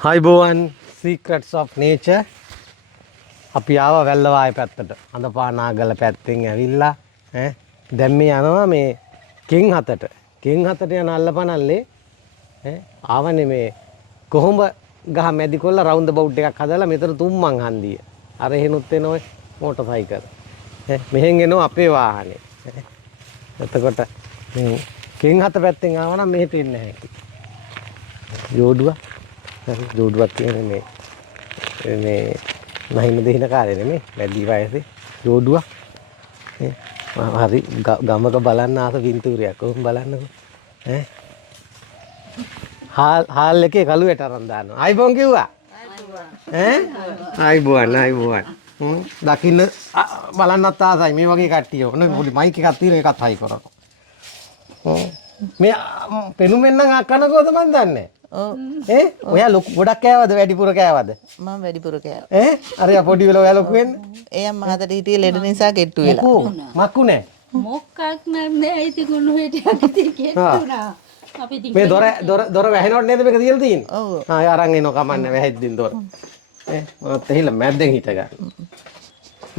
Hi Bowan, Secrets of Nature. අපි ආවා වැල්ලවාය පැත්තට. අඳපානාගල පැත්තෙන් ඇවිල්ලා දැන් මේ යනවා මේ කිං හතට. කිං හතට යන අල්ලපනල්ලේ ආවනේ මේ කොහොඹ ගහ මැදි කොල්ල රවුන්ඩ් බවුට් එකක් හදලා මෙතන තුම්මන් හන්දිය. අර එහෙනුත් එන ඔය මෝටර් සයිකල්. මෙහෙන් එනවා අපේ වාහනේ. එතකොට කිං හත පැත්තෙන් ආවනම් මෙහෙට ඉන්න හැකි. ජෝඩුවා ජෝඩුවක් කියන්නේ මේ මහිම දෙහින කාලේ නෙමෙයි වැඩි වයසේ ජෝඩුවා හරි ගමක බලන්න ආස පින්තූරයක් කොහොම බලන්නකෝ හාල් එකේ කළුවට අරන් දානවා අයිබෝන් කිව්වා අයිබෝන් දකින්න බලන්නත් ආසයි මේ වගේ කට්ටිය ඔන්න පොඩි මයික් එකක් තියෙන එකත් හයි කරනවා මේ පෙනුමෙන් නම් අකනකොද මන් දන්නේ ඔයා ලොකු ගොඩක් කෑවද වැඩිපුර කෑවද මම වැඩිපුර කෑවා අර පොඩි වෙලා ඔයා ලොකු වෙන්නේ එයා මහතට හිටියේ ලෙඩ නිසා කෙට්ටු වෙලා මක්කු නෑ මොකක් නෑ ඉතින් කුණු හෙටියක් ඉතින් කෙට්ටුනා අපි ඉතින් මේ දොර වැහෙනවට නේද මේක තියලා තියෙන්නේ ඔව් ආ අරන් එනවා කමන්නේ වැහෙද්දින් දොර මත් ඇහිලා මැද්දෙන් හිට ගන්න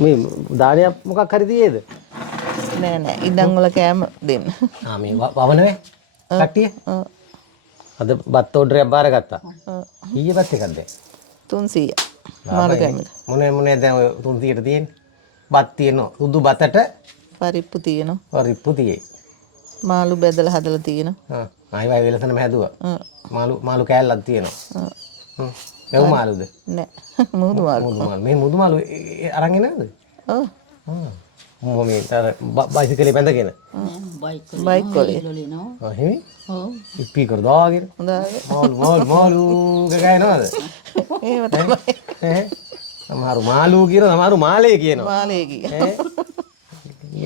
මේ දානියක් මොකක් හරි තියේද නෑ නෑ ඉඳන් වල කෑම දෙන්න මේ වවනේ කට්ටිය අද බත් ඕඩරයක් බාරගත්තා. ඊයේ බත් එකක්ද? 300. මාළු කැමද? මොනේ දැන් ඔය 300ට තියෙන්නේ? බත් තියෙනවා. සුදු බතට පරිප්පු තියෙනවා. පරිප්පු තියෙයි. මාළු බෙදලා හදලා තියෙනවා. ආයි වෙලසනම හැදුවා. මාළු කෑල්ලක් තියෙනවා. මෙව මාළුද? නෑ. මුහුදු මාළු. මේ මුහුදු මාළු අරන් එනවද? ඔව්. මොමේ තර බයිසිකලේ බැඳගෙන. බයික් කොලේ. එහෙම? ඔව්. ඉප්පී කර දාගෙන. හොඳයි. මාළු ගගයනවද? ඒව තමයි. සමහරු මාළු කියනවා සමහරු මාළේ කියනවා. මාළේ කියනවා.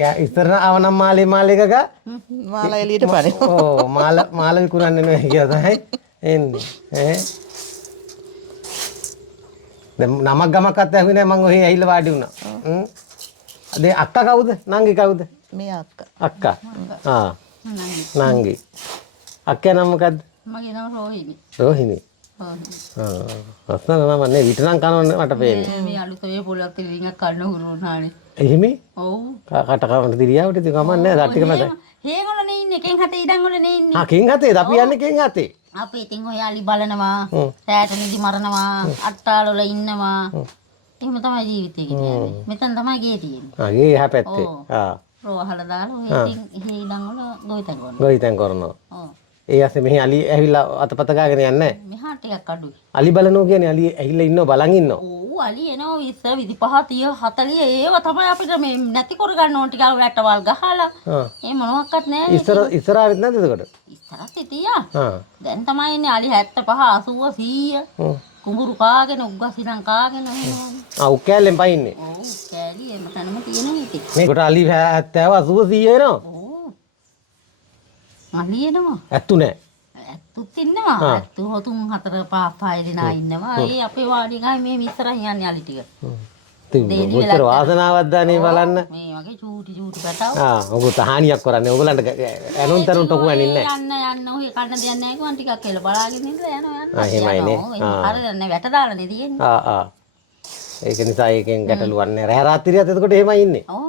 යා ඉතර ආවනම් මාළේ ගග මාළා එළියට පනේ. ඕ මාළ විකුණන්නේ නැහැ කියලා තමයි එන්නේ. දැන් නමක් ගමක්වත් ඇහුවේ නැහැ මං ඔහේ ඇහිලා වාඩි වුණා. අද අක්කා කවුද? නංගි කවුද? මේ අක්කා. අක්කා. නංගි. අක්කා නම මොකද්ද? මගේ නම රෝහිණි. රෝහිණි. අස්සන නම නේ විතරක් කනවන්නේ මට පේන්නේ. මේ අලුත වේ පොලක් තිරින්ගක් කන්න හුරු වුණානේ. එහෙමයි? ඔව්. කට කවන්න තිරියාවට ඉතින් කමන්නේ නැහැ. ටික මැද. හේගොල්ලෝනේ ඉන්නේ කෙන් හතේ ඉඩම් වලනේ ඉන්නේ. කෙන් හතේ අපි යන්නේ කෙන් හතේ. අපි ඉතින් ඔය යාලි බලනවා. රැට නිදි මරනවා. අට්ටාල වල ඉන්නවා. එහෙම තමයි ජීවිතේ කියන්නේ. මෙතන තමයි ගේ තියෙන්නේ. ගේ එහා පැත්තේ. රෝහල දාලා ඔය ඉතින් හේ ඉඩම් වල ගොවිතැන් කරනවා. ගොවිතැන් කරනවා. ඔව්. ඒ ඇස්සේ මෙහි අලි ඇවිල්ලා අතපත ගාගෙන යන්නේ නැහැ. මෙහා ටිකක් අඩුයි. අලි බලනවා කියන්නේ අලි ඇහිල්ලා ඉන්නව බලන් ඉන්නව. ඔව් අලි එනවා 20 25 30 40 ඒව තමයි අපිට මේ නැති කර ගන්න ඕන ටික වැටවල් ගහලා. ඒ මොනවත් නැහැ. ඉස්සරහට නැද්ද එතකොට? ඉස්සරහට තියා. දැන් තමයි ඉන්නේ අලි 75 80 100. කුඹුරු කාගෙන උග්ගසිරන් කාගෙන එනවා. උකෑලෙන් පයින්නේ. ඔව් කෑලි එම තනම තියෙනවා ඉතින්. මේකට අලි 70 80 100 එනවා. ඔව්. අලි එනවා. ඇත්තු නෑ. ඇත්තුත් ඉන්නවා. ඇත්තු හොතුන් 4 5 6 දෙනා ඉන්නවා. ඒ අපේ වාඩි ගායි මේ ඉස්සරහින් යන්නේ අලි ටික. ඉතින් මොකද වාසනාවක් දානේ බලන්න. මේ වගේ චූටි පැටව. ඔගොල්ලෝ තහානියක් කරන්නේ. ඔයගලන්ට ඇනුන් තරුන් ටොකු වෙන්නේ නැහැ. යන්න ඔය කන්න දෙයක් නැහැ කිව්වන් ටිකක් කියලා බලාගෙන ඉඳලා යනවා එහෙමයිනේ. හරියන්නේ වැට දාලානේ තියෙන්නේ. ඒක නිසා ඒකෙන් ගැටලුවක් නැහැ. රෑ රාත්‍රියත් එතකොට එහෙමයි ඉන්නේ. ඔව්.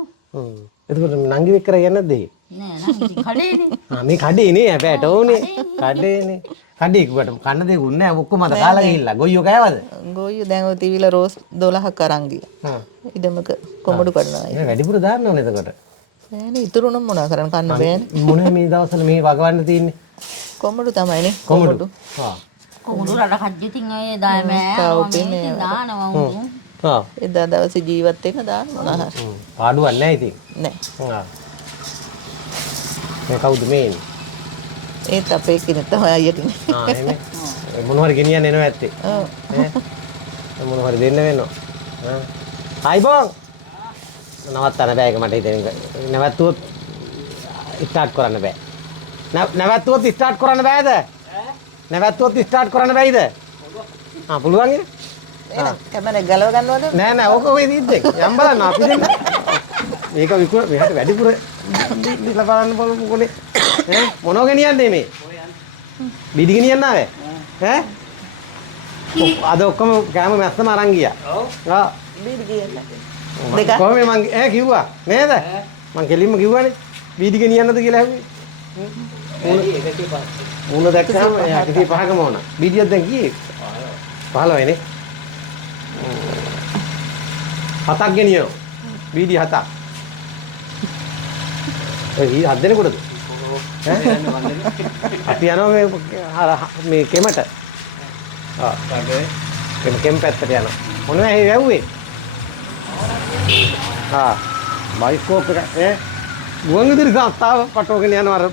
එතකොට නංගි වික්කර යන්නේ නැද්ද ඒ? නෑ නංගි කඩේනේ. මේ කඩේනේ හැබැයි ඕනේ. කඩේනේ. කඩේ කිව්වට කන්න දෙයක් උන්නේ නැහැ. ඔක්කොම අද කාලා ගිහිල්ලා. ගොයියෝ කෑවද? ගොයියෝ දැන් ඔය තිවිලා රෝස් 12ක් අරන් ගියා. ඉඩමක කොමඩු කඩනවා. ඒ වැඩිපුර දාන්න ඕනේ එතකොට. නෑනේ ඉතුරු නම් මොනා කරන්න කන්න බෑනේ. මොනේ මේ දවස්වල මේ වගවන්න තියෙන්නේ? කොමඩු තමයිනේ. කොමඩු. කොමුඩු රට කජ්ජිතින් ඔය දායමෑ මේ දානවා උන්. එදා දවසේ ජීවත් වෙන්න දාන්න මොනා හරි. පාඩුවක් නැහැ ඉතින්. නෑ. මේ කවුද මේ? ඒත් අපේ කෙනෙක් තමයි අයියටින්. එහෙම. මොන හරි ගෙනියන්න එනවා ඇත්තේ. මොන හරි දෙන්න වෙනවා. ආයිබෝන්. නවත්තන්න බෑ ඒක මට හිතෙන. නැවතුවොත් ස්ටාර්ට් කරන්න බෑ. නැවතුවොත් ස්ටාර්ට් කරන්න බෑද? නැවතුවොත් ස්ටාර්ට් කරන්න බෑයිද? පුළුවන් ඉතින්. කැමරේ ගලව ගන්නවද? නෑ ඕක ඔය දීද්දේ. යම් බලන්න අපි දෙන්න. මේක විකුණ මෙහාට වැඩිපුර දීලා බලන්න බලමු කොලේ. මොනව ගෙනියන්නේ මේ? බිඩි ගෙනියන්න ආවේ? අද ඔක්කොම කෑම මැස්සම අරන් ගියා. ඔව්. බීඩි ගියන්න. කොහොමද මං කිව්වා නේද? මං කෙලින්ම කිව්වනේ. බීඩි ගෙනියන්නද කියලා ඇහුවේ. උණ දැක්කම 105කම ඕන. බීඩියක් දැන් කීයේ? 15යි නේ. 7ක් ගෙනියනවා. බීඩි 7ක්. ඒ 7 දෙනෙකුටද? අපි යනවා මේ කෙමට. කෙම පැත්තට යනවා. මොනවද මේ වැව්වේ? බයිස්කෝප් එක ගුවන් විදුලි සංස්ථාව පටවගෙන යනවා අර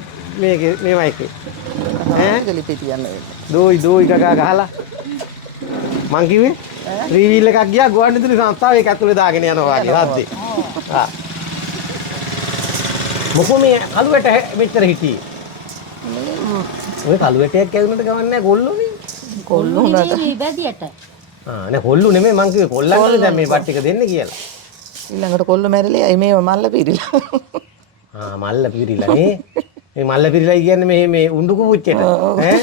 මේවා එකේ. ගලිපි තියන්න වෙන්නේ. දෝයි කකා ගහලා. මං කිව්වේ ත්‍රී වීල් එකක් ගියා ගුවන් විදුලි සංස්ථාව ඒක ඇතුලේ දාගෙන යනවා වගේ හද්දේ. මොකෝ මේ කළුවට මෙච්චර හිටියේ. ඔය කළුවටයක් කැදුනට ගමන් නැහැ කොල්ලෝනේ. කොල්ලෝ උනාට. මේ බැදියට. නෑ කොල්ලු නෙමෙයි මං කිව්වේ කොල්ලන්ට දැන් මේ බට් එක දෙන්න කියලා. ඊළඟට කොල්ල මැරිලා අය මේව මල්ල පිරිලා. මල්ල පිරිලා නේ. මේ මල්ල පිරිලා කියන්නේ මේ උණ්ඩු කුච්චෙට. ඈ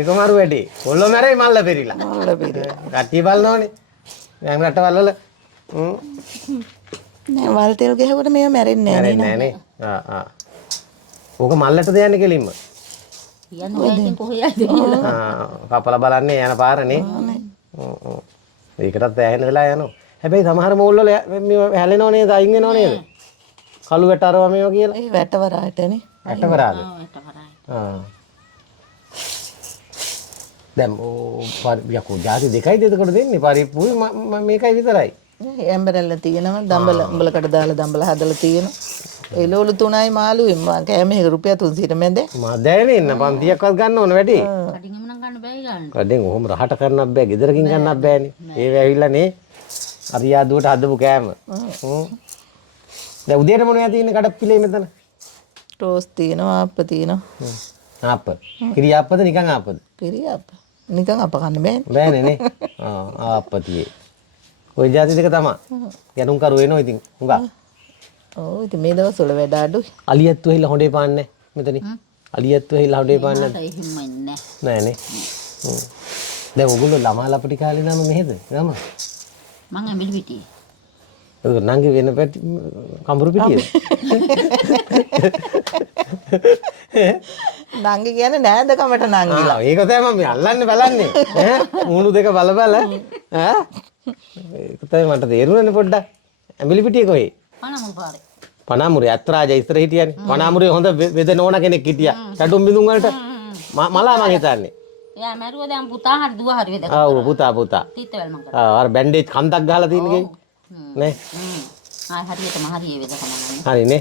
ඒක මාරු වැඩේ. කොල්ලෝ මැරෙයි මල්ල පිරිලා. මල්ල පිරිලා. කට්ටිය බලනවනේ. දැන් රටවල් වල නෑ වල් තෙල් ගහුවට මේව මැරෙන්නේ නෑ නේ. ඕක මල්ලටද යන්නේ කෙලින්ම. යන්නේ ඔයකින් කොහේ යයිද කියලා. කපලා බලන්නේ යන පාරනේ. ඒකටත් ඇහෙන වෙලා යනවා. හැබැයි සමහර මෝල් වල මේ හැලෙනව නේද අයින් වෙනව නේද? කළු වැට අරවා මේවා කියලා. ඒ වැටවරාටනේ. වැටවරාද? වැටවරායි. දැන් යකෝ ಜಾති දෙකයි දෙකට දෙන්නේ. පරිප්පුයි මේකයි විතරයි. ඇම්බරල්ල තියෙනවා. දම්බල උඹලකට දාලා දම්බල හදලා තියෙනවා. එළවලු 3යි මාළුයි මම කෑමේ රුපියල් 300ට මැද. මම දැනෙන්නේ ඉන්න 500ක්වත් ගන්න ඕන වැඩි. කඩින්ම නම් ගන්න බෑ ගන්න. කඩෙන් ඔහොම රහට කරන්නත් බෑ. ගෙදරකින් ගන්නත් බෑනේ. ඒව ඇවිල්ලා නේ. අරියාදුවට හදපු කෑම. දැන් උදේට මොනවද තියෙන්නේ කඩප්පිලේ මෙතන? ටෝස් තියෙනවා, ආප්ප තියෙනවා. ආප්ප. කිරි ආප්පද නිකන් ආප්පද? කිරි ආප්ප. නිකන් අප කන්න බෑනේ. බෑනේ නේ. ආප්ප තියේ. ওই જાති දෙක තමයි. යනුම් කරු වෙනවා ඉතින්. හුඟා. ඔව් ඉතින් මේ දවස්වල වැඩ අඩුයි. අලියත්තු වෙහිලා හොඬේ පාන්නේ මෙතන. අලියත්තු වෙහිලා හොඬේ පාන්නේ එහෙම ඉන්නේ නෑ නේ. දැන් ඔයගොල්ලෝ ළමා ලපටි කාලේ නම මෙහෙද? නම? මං ඇඹිලි පිටියේ. ඒක නංගි වෙන පැටි කඹුරු පිටියද? නංගි කියන්නේ නෑදකමට නංගිලා. ඒක තමයි මම අල්ලන්නේ බලන්නේ. ඈ මූණු දෙක බල බල ඈ ඒක තමයි මට තේරුණානේ පොඩ්ඩක්. ඇඹිලි පිටියේ කොහේ? පනමුල් පාරේ. පනාමුරේ අත්‍රාජ ඉස්සර හිටියානේ. පනාමුරේ හොඳ වෙද නෝන කෙනෙක් හිටියා. කැඩුම් බිඳුම් වලට මලා මං හිතන්නේ. එයා මැරුවා දැන් පුතා හරි දුව හරි වෙද. ආ පුතා. තීත්වල මං කරා. අර බැන්ඩේජ් කන්දක් ගහලා තියෙන ගේ. නේ. ආ හරියටම හරිය වෙද කමන්නේ. හරිනේ.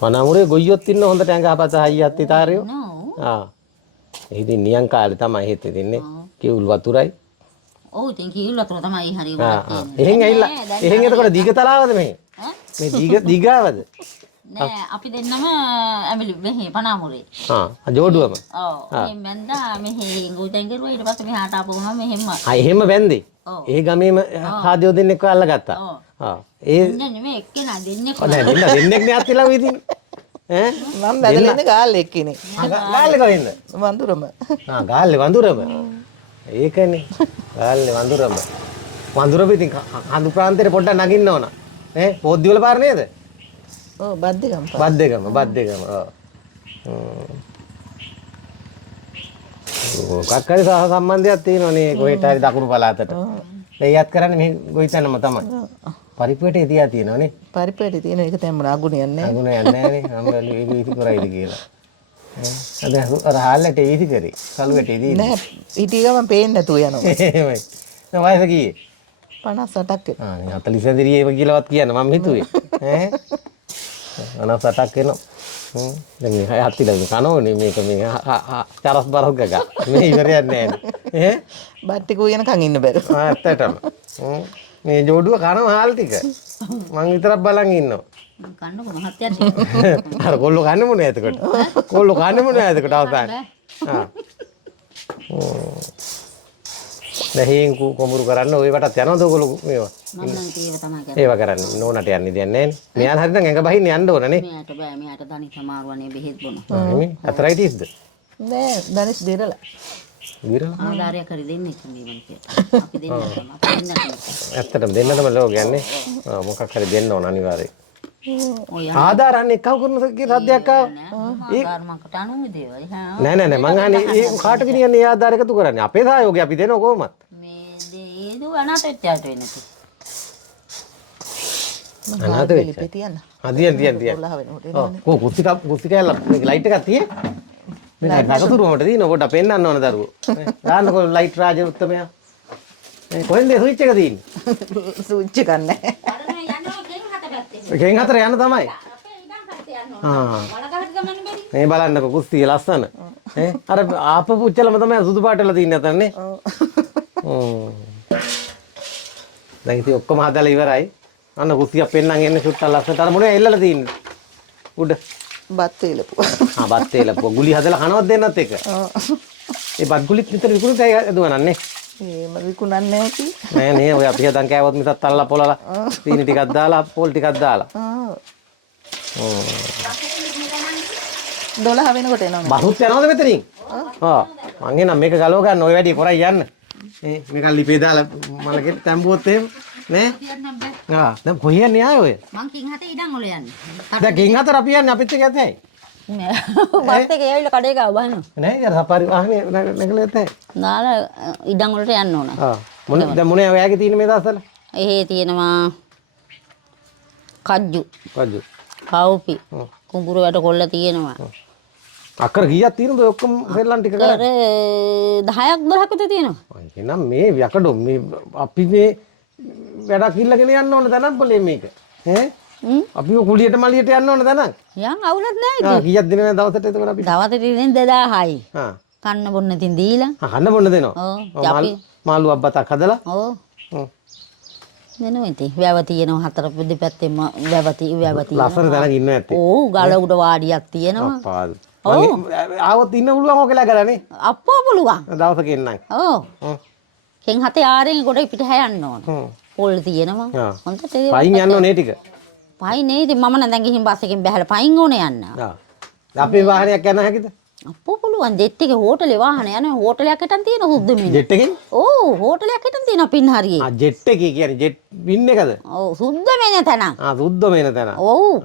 පනාමුරේ ගොයියොත් ඉන්න හොඳට ඇඟහපත හයියත් ඉතාරියෝ. ඉතින් නියං කාලේ තමයි හිතේ තින්නේ. කිවුල් වතුරයි. ඔව් ඉතින් කිව්ල වතුර තමයි හරිය වලක් තියෙන්නේ. එහෙන් ඇවිල්ලා. එහෙන් එතකොට දීගතලාවද මේ? මේ දීගාවද? නෑ අපි දෙන්නම ඇඹිලි මෙහි පනාමුරේ. ජෝඩුවම. ඔව්. මේ මන්දා මෙහි ගුතෙන් කරුවා ඊට පස්සේ මෙහාට ආපු වුණා මෙහෙම. එහෙම වැන්දේ. ඒ ගමේම කාදියෝ දෙන්නෙක්ව අල්ලගත්තා. ඒ නෙමෙයි එක්කෙනා දෙන්නෙක්. නෑ දෙන්නෙක් නේ අත්තිලා ඉතින්. ඈ මම බැදලා ඉන්නේ ගාල්ලේ එක්කනේ. ගාල්ලේ කොහෙන්ද? වඳුරම. ගාල්ලේ වඳුරම. ඒකනේ. ගාල්ලේ වඳුරම. වඳුරම ඉතින් කඳු ප්‍රාන්තේ පොඩ්ඩක් නගින්න ඕන. ඈ පොද්දි වල පාර නේද? ඔව් බද්දේගම. බද්දේගම. මොකක් හරි සහ සම්බන්ධයක් තියෙනවනේ කොහෙට හරි දකුණු පළාතට. එයත් කරන්නේ මේ ගොවිතැනම තමයි. පරිප්පුවට එදියා තියෙනවනේ. පරිප්පුවට තියෙන එක තමයි මොන අගුණයක් නැහැ. අගුණයක් නැහැනේ. අම්මලු ඒක ඉති කරයිද කියලා. අද අර හාල්ලට ඉති කරේ. කලුවට ඉති නෑ ඉටි ගමන් පේන්නේ නැතුව යනවා. එහෙමයි. දැන් වයස කීයේ? 58ක්. 40 සැදිරියේ කියලාවත් කියන්න මම හිතුවේ. ඈ 58ක් වෙනවා. දැන් මේ හය හත්තිලා කනෝනේ මේක මේ චරස් බරක් ගගා. මේ ඉවරයක් නැහැ. බට්ටි කූයනකන් ඉන්න බැරුව. ඇත්තටම. මේ ජෝඩුව කනවා හාල් ටික. මං විතරක් බලන් ඉන්නවා. කන්නකො මහත්තයා. අර කොල්ලෝ කන්නේ මොනවද එතකොට? කොල්ලෝ කන්නේ මොනවද එතකොට අවසානයේ? දැන් කොමුරු කරන්න ඔය වටත් යනවද ඔයගොල්ලෝ මේවා? මම නම් ඒක තමයි කරන්නේ. ඒවා කරන්නේ නෝනට යන්නේ දැන් නැහැ නේ. මෙයාලා හරියට ඇඟ බහින්න යන්න ඕන නේ. මෙයාට බෑ මෙයාට දණි සමාරුවනේ බෙහෙත් බොන. අතරයිටිස්ද? නෑ දනිස් දෙරලා. විරලා. ආධාරය කර දෙන්නේ මේ මන් කියලා. අපි දෙන්න තමයි. අපි දෙන්න තමයි. ඇත්තටම දෙන්න තමයි ලෝක කියන්නේ. මොකක් හරි දෙන්න ඕන අනිවාර්යයෙන්. ඔය ආධාරන්නේ කව කරන සද්දයක් ආව. ආධාරමකට අනුමේ දේවල්. නෑ මං අහන්නේ ඒ කාට කියන්නේ ආධාර එකතු කරන්නේ. අපේ සහයෝගය අපි දෙනව කොහොමද? මේ දේ අනාථත්වයට වෙන්නේ. අනාථ වෙච්ච. තියන්න. තියන්න. 12 වෙනකොට ඔව් කො කුස්ති කැල්ල මේක ලයිට් එකක් තියේ. මේ නගතුරුවමට දින පොඩ්ඩක් පෙන්නන්න ඕන දරුවෝ. දාන්නකො ලයිට් රාජ උත්තමයා. මේ කොහෙන්ද ස්විච් එක තියෙන්නේ? සුච්ච ගන්නෑ. ගෙන් හතර යන්න තමයි. මේ බලන්නකො කුස්තිය ලස්සන. අර ආප පුච්චලම තමයි සුදු පාටලා තින්නේ නැතන්නේ. දැන් ඉතින් ඔක්කොම හදලා ඉවරයි. අන්න කුස්තියක් පෙන්නන් එන්නේ සුට්ටක් ලස්සනට. අර මොනේ එල්ලලා තින්නේ? උඩ. බත් වේලපු. බත් වේලපු. ගුලි හදලා කනවත් දෙන්නත් එක. ඒ බත් ගුලිත් විතර විකුණුත් දුවනන්නේ. එහෙම විකුණන්නේ නැහැ කි. නෑ ඔය අපි හදන් කෑවොත් මිසත් අල්ලලා පොලලා සීනි ටිකක් දාලා පොල් ටිකක් දාලා. 12 වෙනකොට එනවා. බහුත් යනවද මෙතනින්? මං එනම් මේක ගලව ගන්න ඔය වැඩි කරයි යන්න. මේක ලිපේ දාලා මලකෙ තැඹුවොත් එහෙම නේ? දැන් කොහේ යන්නේ ආයේ ඔය? මං කින් හතේ ඉඩම් වල යන්නේ. දැන් ගෙන් හතර අපි යන්නේ අපිත් එක්ක යතේ. බස් එකේ ඇවිල්ලා කඩේ ගාව බහනවා. නෑ යාර සපාරි වාහනේ නැගලා යතේ. දාලා ඉඩම් වලට යන්න ඕන. දැන් මොනේ ඔයාගේ තියෙන මේ දවස්වල? එහෙ තියෙනවා කජ්ජු. කව්පි. කුඹුර වැට කොල්ල තියෙනවා. අක්කර කීයක් තියෙනවද ඔක්කොම සෙල්ලම් ටික කරලා? 10ක් 12ක් විතර තියෙනවා. එහෙනම් මේ යකඩෝ මේ අපි මේ වැඩක් ඉල්ලගෙන යන්න ඕන තැනක් බලේ මේක. අපි කුලියට මලියට යන්න ඕන තැනක්. යන් අවුලක් නැහැ ඉතින්. කීයක් දෙනවද දවසට එතකොට අපි? දවසට ඉතින් 2000යි. කන්න බොන්න ඉතින් දීලා. කන්න බොන්න දෙනවා. ඔව්. මාළුවක් බතක් හදලා. ඔව්. දෙනවා ඉතින්. වැව තියෙනවා හතර දෙපැත්තෙම වැව තියෙනවා. ලස්සන තැනක ඉන්න ඇත්තේ. ඔව් ගල උඩ වාඩියක් තියෙනවා. අප්පාද. ආවොත් ඉන්න පුළුවන් ඔකලා කරන්නේ. අප්පෝ පුළුවන්. දවසක එන්නම්. ඔව්. කෙන් හතේ ආරෙන් ගොඩ පිට හැයන්න ඕන. පොල් තියෙනවා. හොඳට පයින් යන්න ඕනේ ටික. පයින් නේ ඉතින් මම නම් දැන් ගිහින් බස් එකෙන් බහැලා පයින් ඕනේ යන්න. අපේ වාහනයක් යන්න හැකිද? අප්පෝ පුළුවන් ජෙට් එකේ හෝටලේ වාහන යනවා. හෝටලයක් හිටන් තියෙන සුද්ද මිනිහ. ජෙට් එකෙන්? ඔව් හෝටලයක් හිටන් තියෙනවා පින් හරියේ. ජෙට් එකේ කියන්නේ ජෙට් වින් එකද? ඔව් සුද්ද මෙන්න තැන. සුද්ද මේන තැන. ඔව්.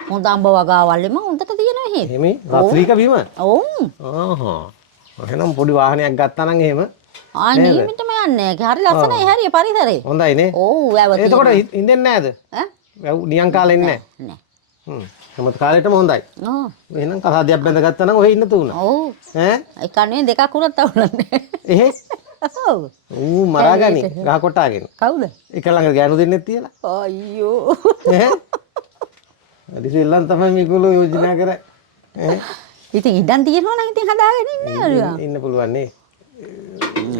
හොඳ අඹ වගාවල්ෙම හොඳට තියෙනවා එහෙ. එහෙමයි රත්‍රික බිම. ඔව්. එහෙනම් පොඩි වාහනයක් ගත්තා නම් එහෙම. නියමිතම යන්නේ. හරි ලස්සනයි හරිය පරිසරේ. හොඳයි නේ. ඔව් වැව තියෙනවා. එතකොට ඉඳෙන්නේ නැද්ද? වැව් නියං කාලේ ඉන්නේ නැහැ. හැමත් කාලෙටම හොඳයි. ඔව්. එහෙනම් කසාදයක් බැඳගත්තා නම් ඔහෙ ඉන්න තුන. ඔව්. ඒ කන්නේ දෙකක් උනත් අවුලන්නේ. එහෙ. ඔව්. මරාගනි ගහ කොටාගෙන. කවුද? එක ළඟ ගෑනු දෙන්නෙත් තියලා. අයියෝ. අද සෙල්ලම් තමයි මේගොල්ලෝ යෝජනා කරා. ඉතින් ඉඩම් තියෙනවා නම් ඉතින් හදාගෙන ඉන්නේ ඉන්න පුළුවන් නේ.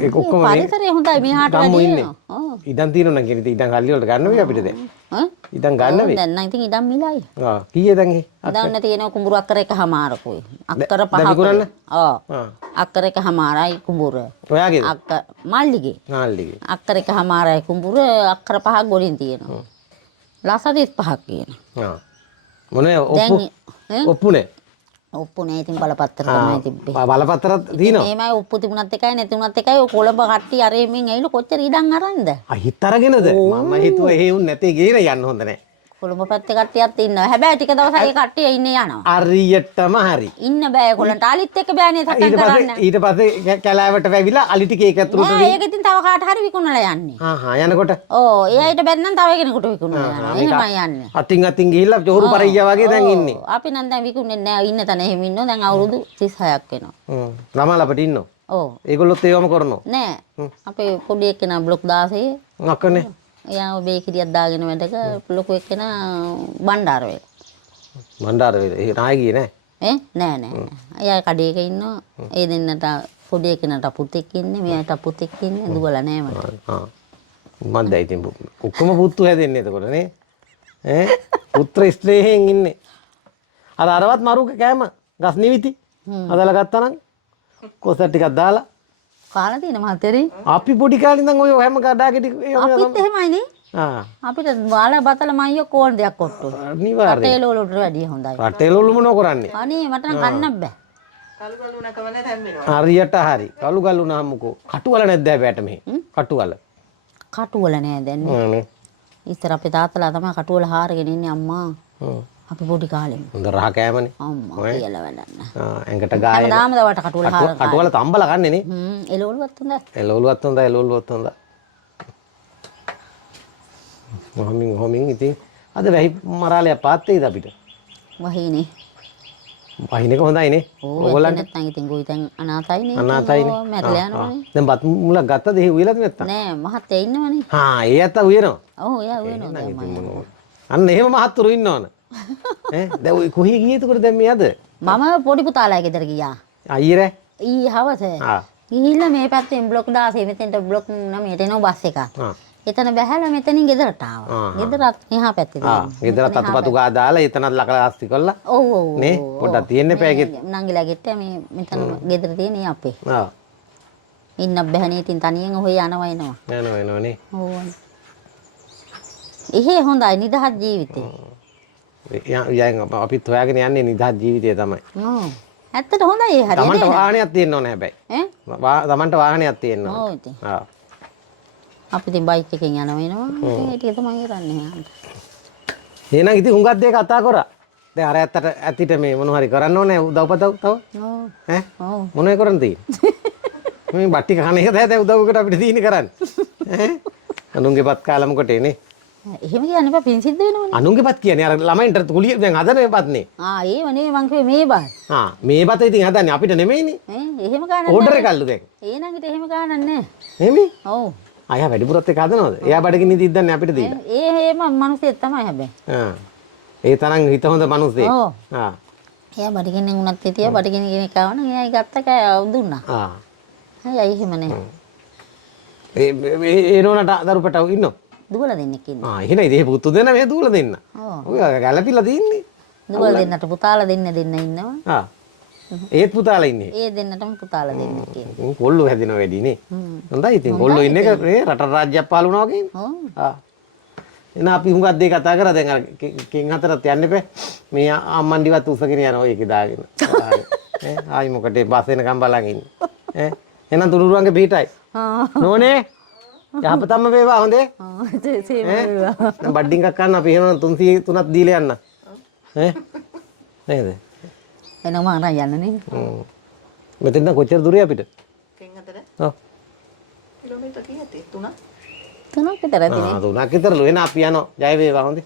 ඒක ඔක්කොම පරිසරය හොඳයි මෙහාට වැඩි. ඔව්. ඉඩම් තියෙනවා නම් කියන්නේ ඉඩම් කල්ලි වලට ගන්න වෙයි අපිට දැන්. ඉඩම් ගන්න වෙයි. දැන් නම් ඉතින් ඉඩම් මිලයි. කීයද දැන් ඒ? දැන් තියෙනවා කුඹුර අක්කර එකමාරකුයි. අක්කර දැන් පහක්. විකුණන්න? ඔව්. අක්කර එකමාරයි කුඹුර. ඔයාගේද? අක්ක මල්ලිගේ. නාල්ලිගේ. අක්කර එකමාරයි කුඹුර අක්කර පහක් ගොඩින් තියෙනවා. ලස 35ක් කියනවා. මොනේ ඔප්පු ඔප්පුනේ ඔප්පුනේ ඉතින් බලපත්‍ර තමයි තිබ්බේ. බලපත්‍ර තියෙනවා. මේමයි ඔප්පු තිබුණත් එකයි නැති වුණත් එකයි ඔය කොළඹ කට්ටිය අර එමින් ඇවිල්ලා කොච්චර ඉඩම් අරන්ද? හිත අරගෙනද? මම හිතුවා එහෙ උන් නැතේ ගේන යන්න හොඳ නැහැ. කොළඹ පැත්තේ කට්ටියත් ඉන්නවා. හැබැයි ටික දවසක් ඒ කට්ටිය ඉන්නේ යනවා. හරියටම හරි. ඉන්න බෑ කොළන්ට අලිත් එක්ක බෑනේ සටන් කරන්න. ඊට පස්සේ කැලෑවට වැවිලා අලි ටික ඒක ඇතුළට නෑ ඒක ඉතින් තව කාට හරි විකුණලා යන්නේ. යනකොට ඕ ඒ අයිට බැන්නම් තව කෙනෙකුට විකුණලා යනවා. එහෙමයි යන්නේ. අතින් ගිහිල්ලා ජෝරු පරිය වගේ දැන් ඉන්නේ. අපි නම් දැන් විකුණන්නේ නෑ ඉන්න තැන එහෙම ඉන්නවා. දැන් අවුරුදු 36ක් වෙනවා. ළමලා අපිට ඉන්නෝ. ඔව්. ඒගොල්ලොත් ඒවම කරනවා. නෑ. අපේ පොඩි එක්කෙනා බ්ලොක් 16. අක්කනේ. එයා බේකරියක් දාගෙන වැඩක ලොකු එක්කෙනා බණ්ඩාර වේ. බණ්ඩාර වේ. ඒ නායකී නෑ. නෑ. එයා කඩේක ඉන්නවා. ඒ දෙන්නට පොඩි එක්කෙනාට පුතෙක් ඉන්නේ. මෙයාට පුතෙක් ඉන්නේ. දුවලා නෑ මට. මන් දැන් ඉතින් ඔක්කොම පුතු හැදෙන්නේ එතකොට නේ. පුත්‍ර ස්ත්‍රේහෙන් ඉන්නේ. අරවත් මරු කෑම ගස් නිවිති. හදලා ගත්තා නම් කොසත් ටිකක් දාලා කාලා තියෙන මහත්තයරේ. අපි පොඩි කාලේ ඉඳන් ඔය හැම කඩාගෙඩි අපිත් එහෙමයිනේ. අපිට බාල බතල මයියෝ කෝල් දෙයක් කොට්ටු. අනිවාර්යයෙන්. රටේල වලට වැඩිය හොඳයි. රටේල වල මොනව කරන්නේ? අනේ මට නම් කන්න බෑ. කළු කළු නැකම නැත හැම්බෙනවා. හරියට හරි. කළු කළු නාමුකෝ. කටුවල නැද්ද හැබැයිට මෙහි? කටුවල. කටුවල නෑ දැන්. නේ. ඉස්සර අපේ තාත්තලා තමයි කටුවල හාරගෙන ඉන්නේ අම්මා. අපි පොඩි කාලෙම. හොඳ රහ කෑමනේ. අම්මා කියලා වැඩන්න. ඇඟට ගාය. හැමදාම දවට කටුවල හාර. කටුවල තම්බලා කන්නේ නේ. එළවලුවත් හොඳයි. එළවලුවත් හොඳයි එළවලුවත් හොඳයි. මොහොමින් ඉතින් අද වැහි මරාලයක් පාත් වෙයිද අපිට? වහිනේ. වහිනක හොඳයිනේ. ඕගොල්ලන්ට නැත්නම් ඉතින් ගොවිතැන් අනාතයිනේ. අනාතයිනේ. මැරලා යනවනේ. දැන් බත් මුලක් ගත්තද එහෙ උයලාද නැත්තම්? නෑ මහත්තයා ඉන්නවනේ. හා ඒ ඇත්ත උයනවා. ඔව් එයා උයනවා දැන්. අන්න එහෙම මහත්තුරු ඉන්නවන. ඈ දැන් ඔය කොහේ ගියේ එතකොට දැන් මේ අද? මම පොඩි පුතාලා ගෙදර ගියා. අයියරේ? ඊ හවස. ආ. ගිහිල්ලා මේ පැත්තෙන් බ්ලොක් 16 මෙතෙන්ට බ්ලොක් 9ට එනවා බස් එකක්. ආ. එතන බැහැලා මෙතනින් ගෙදරට ආවා. ගෙදරත් එහා පැත්තේ ආ. තියෙනවා. ගෙදරත් අතුපතු ගා දාලා එතනත් ලකලාස්ති කරලා. ඔව් ඔව්. නේ පොඩ්ඩක් තියෙන්න පැයකෙත්. නංගිලා ගෙට්ට මේ මෙතන ගෙදර තියෙන්නේ අපේ. ආ. ඉන්න බැහැනේ ඉතින් තනියෙන් ඔහේ යනවා එනවා. යනවනේ. ඕවනේ. එහෙ හොඳයි නිදහස් ජීවිතේ. යන් අපිත් හොයාගෙන යන්නේ නිදහස් ජීවිතය තමයි. ඔව්. ඇත්තට හොඳයි ඒ හරියට. තමන්ට වාහනයක් තියෙන්න ඕනේ හැබැයි. ඈ? තමන්ට වාහනයක් තියෙන්න ඕනේ. ඔව් ඉතින්. ආ. අපි ඉතින් බයික් එකෙන් යනවා එනවා. ඉතින් ඒ ටික තමයි කරන්නේ. එහෙනම් ඉතින් හුඟක් දෙයක් කතා කරා. දැන් අර ඇත්තට මේ මොන හරි කරන්න ඕනේ උදව්පතව් තව. ඔව්. ඈ? ඔව්. මොනවයි කරන්න තියෙන්නේ? මේ බට්ටි කන එක දැන් උදව්වකට අපිට තියෙන්නේ කරන්නේ. ඈ? අනුන්ගේ පත් කාලම කොටේ නේ. එහෙම කියන්න එපා පින් සිද්ධ වෙනවනේ. අනුන්ගේ පත් කියන්නේ අර ළමයින්ට කුලිය දැන් හදන පත්නේ. ඒව නෙමෙයි මං කිව්වේ මේ බා. මේ පත ඉතින් හදන්නේ අපිට නෙමෙයිනේ. එහෙම ගානක් ඕඩර් එකල්ලු දැන්. ඒ නංගිට එහෙම ගානක් නැහැ. එහෙමයි. ඔව්. අයියා වැඩිපුරත් එක හදනවද? එයා බඩගිනි දිද්දන්නේ අපිට දීලා. එහෙම මිනිස්සෙක් තමයි හැබැයි. ඒ තරම් හිත හොඳ මිනිස්සෙක්. ඔව්. ආ. එයා බඩගින්නෙන් උනත් හිටියා බඩගිනි කෙනෙක් ආවනම් එයා ගත්ත කෑ දුන්නා. අයියා එහෙම නැහැ. ඒ නෝනට දරුපට ඉන්නෝ. දුවලා දෙන්නෙක් ඉන්නවා. එහෙනම් ඉතින් පුතු දෙන්න මේ දුවලා දෙන්න. ඔය ගැළපිලා තින්නේ. දුවලා දෙන්නට පුතාලා දෙන්න ඉන්නවා. ඒත් පුතාලා ඉන්නේ. ඒ දෙන්නටම පුතාලා දෙන්නෙක් ඉන්නවා. කොල්ලෝ හැදෙනවා වැඩි නේ. හොඳයි ඉතින් කොල්ලෝ ඉන්න එක මේ රට රාජ්‍යයක් පාලු වුණා වගේ. ඔව්. එහෙනම් අපි හුඟක් දෙයක් කතා කරා දැන් අර කෙන් හතරත් යන්න එපා. මේ අම්මන්ඩිවත් උස්සගෙන යනවා ඒකේ දාගෙන. ආයි මොකටද බස් එනකම් බලන් ඉන්නේ. එහෙනම් තුනුරුවන්ගේ පිටයි. නෝනේ යහපතම වේවා හොඳේ. දැන් බඩ්ඩින් එකක් ගන්න අපි එහෙනම් 303ක් දීලා යන්න. නේද? එනම අරන් යන්න නේ. මෙතෙන් කොච්චර දුරේ අපිට? කෙන් අතර? ඔව්. කිලෝමීටර් කීයද? 3ක්. 3ක් විතර ඇතිනේ. 3ක් විතරලු. එහෙනම් අපි යනවා. ජය වේවා හොඳේ.